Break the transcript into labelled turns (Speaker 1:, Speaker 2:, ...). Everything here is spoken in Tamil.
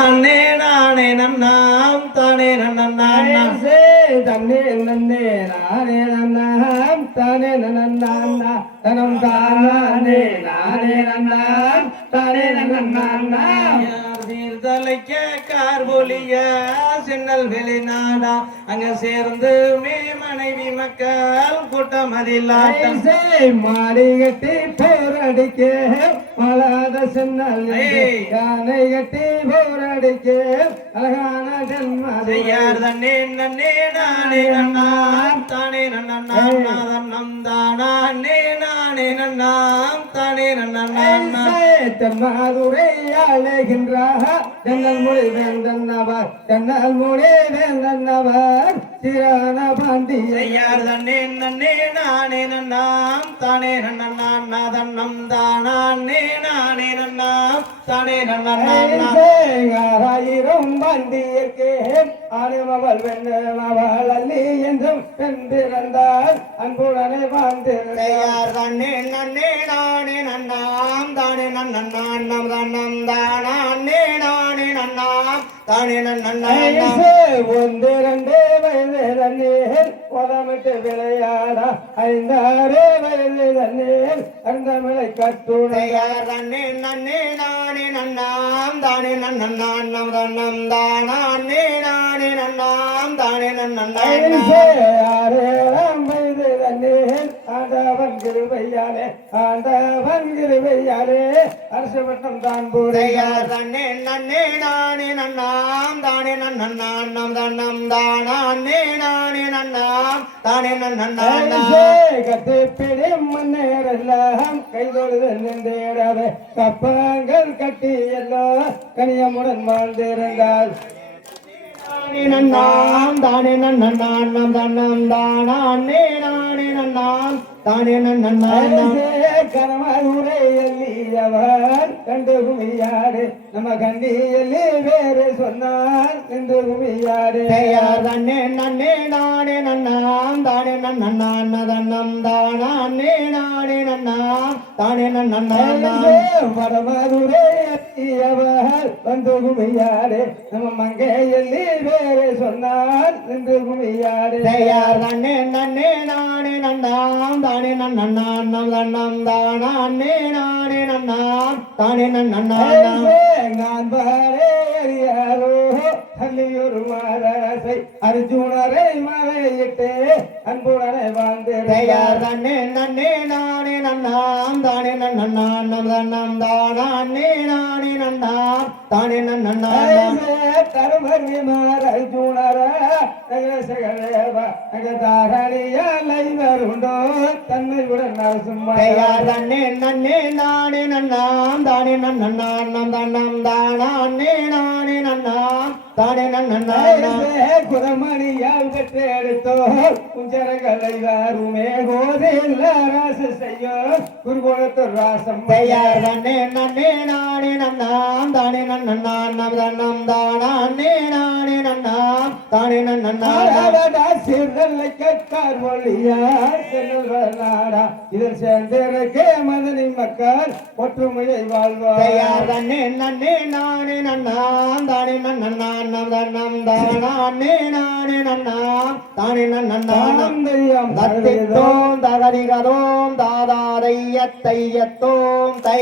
Speaker 1: நானே நானே நன்னாம் தானே நன்னாம்
Speaker 2: தன்னே நன்னே நானே நன்னாம் தானே நன்னான்னா தனம் தானே நானே நன்னாம் தானே நன்னான்னா
Speaker 1: தலைக்க கார்பொலிய சின்னல் வெளிநாடா அங்க சேர்ந்து மே மனைவி மக்கள் கூட்டம் அதில் ஆட்டம்.
Speaker 2: மாடி கட்டி போரடிக்க மலாத சென்னல். யானை கட்டி போரடிக்க அழகான ஜன்மதி
Speaker 1: செய்யார் தன்னே நன்னே நானே நன்னாம் தானே நன்னாம் நாதன்னம் தானே நன்னாம் தானே நன்னாம்
Speaker 2: தென்மாதுரை ஆளுகின்றார் தென்னல் மொழி வேந்தன்னவர் தென்னல் மொழி வேந்தன்னவர் சிறான பாண்டிய
Speaker 1: தன்னே நன்னே நானே நன்னாம் தானே நன்னாம் நாதன்னம் தானே நானே நன்னாம் தானே நன்னாம்
Speaker 2: பாண்டியர்க்கே ஆணுமவள் வெண்ணவள் அல்லி என்றும் வென்றிருந்தார் அன்புடனே வாழ்ந்திருந்தார்
Speaker 1: தன்னே நன்னே நானே நன்னாம் தானே நன்னாம் தன்னம் தானே நானே நன்னாம் தானே நன்னாம்
Speaker 2: ஒன்று ரெண்டு வயது தண்ணீர் உதமிட்டு விளையாட ஐந்தாறு வயது தண்ணீர் அந்தமிழை கட்டுடைய
Speaker 1: செய்யார் தன்னே நன்னே நானே நன்னாம் தானே நன்னாம் தன்னம் தானே நானே நன்னாம் தானே
Speaker 2: ஆண்டவன் கிருபையாலே ஆண்டவன் கிருபையாலே அரசு வட்டம் தான் போதையார்
Speaker 1: செய்யார் தன்னே நன்னே நானே நன்னாம் தானே நன்னாம் தன்னம் தானே நானே நன்னாம் தானே நன்னாம்
Speaker 2: கத்திப்பிடி மன்னேரெல்லாம் கைதொழுது நின்றேடாது கப்பங்கள் கட்டி எல்லாம் கனியமுடன் வாழ்ந்திருந்தால்
Speaker 1: தானே நன்னாம் தானே நன்னாம் தன்னம் தானே நானே நன்னாம் ತಾನೇ
Speaker 2: ನನ್ನ ಕರಮೂರೆಯಲ್ಲಿಯವರ್ ಕಂಡು ಗುಮಿಯಾಡೆ ನಮ್ಮ ಗಂಡಿಯಲ್ಲಿ ಬೇರೆ சொன்னான் என்று
Speaker 1: ಗುಮಿಯಾಡೆ ತನ್ನೇ ನನ್ನೇ ನಾಣೆ ನನ್ನ ತಾಣೆ ನನ್ನ ನನ್ನದನ್ನಂ ದಾಣಾನೇ ನಾಣೆ ನನ್ನ ತಾಣೆ
Speaker 2: ನನ್ನ ಪರಮದುರೆಯಲ್ಲಿಯ வந்து குமியாரே நம்ம மங்கையல்லி வேறு சொன்னார். நின்று குமியாரே
Speaker 1: தயார் நன்னே நன்னே நானே நன்னாம் தானே நன்னான் நம் நன்னாம் தானே நானே நன்னாம் தானே நன்னாம்.
Speaker 2: நான் பாரே அறியாரோ? அல்லியூர் மாரரசை அர்ஜுனரை மறையிட்டு. அன்புடனே
Speaker 1: வாழ்ந்திடையார் தன்னே நன்னே நானே நன்னாம் தானே நன்னான் நம் நன்னாம் தானே
Speaker 2: நானே நன்னாம். அர்ஜுனர நகரசகரேவ நகதாரணியாலை வருண்டோ தன்னை உடன் சும்மா
Speaker 1: செய்யார் தன்னே நன்னே நானே நன்னாம். தானே நன்னாம். தன்னம் தானே நானே நன்னாம். தானே நன்னாம்.
Speaker 2: குரமணியால் பெற்றெடுத்தோ குஞ்சரங்களை வாருமே கோதையில் ராச செய்யோ குருகுலத்து ராசம்
Speaker 1: செய்யார் தன்னே நன்னே நானே நன்னாம் தானே தானே நானே நன்னாம் தானே நன்னாம்
Speaker 2: சிறுதல்லை கேட்கார் ஒளியார் செல்வநாடா இதில் சேர்ந்திருக்கே மதனி மக்கள் ஒற்றுமையை வாழ்வார்
Speaker 1: செய்யார் தன்னே நன்னே நானே நன்னாம் தானே நன்னாம் தன்னம் தானே நானே நன்னாம் தானே நன்னாம் தத்தித்தோம் தகரிகதோம் தை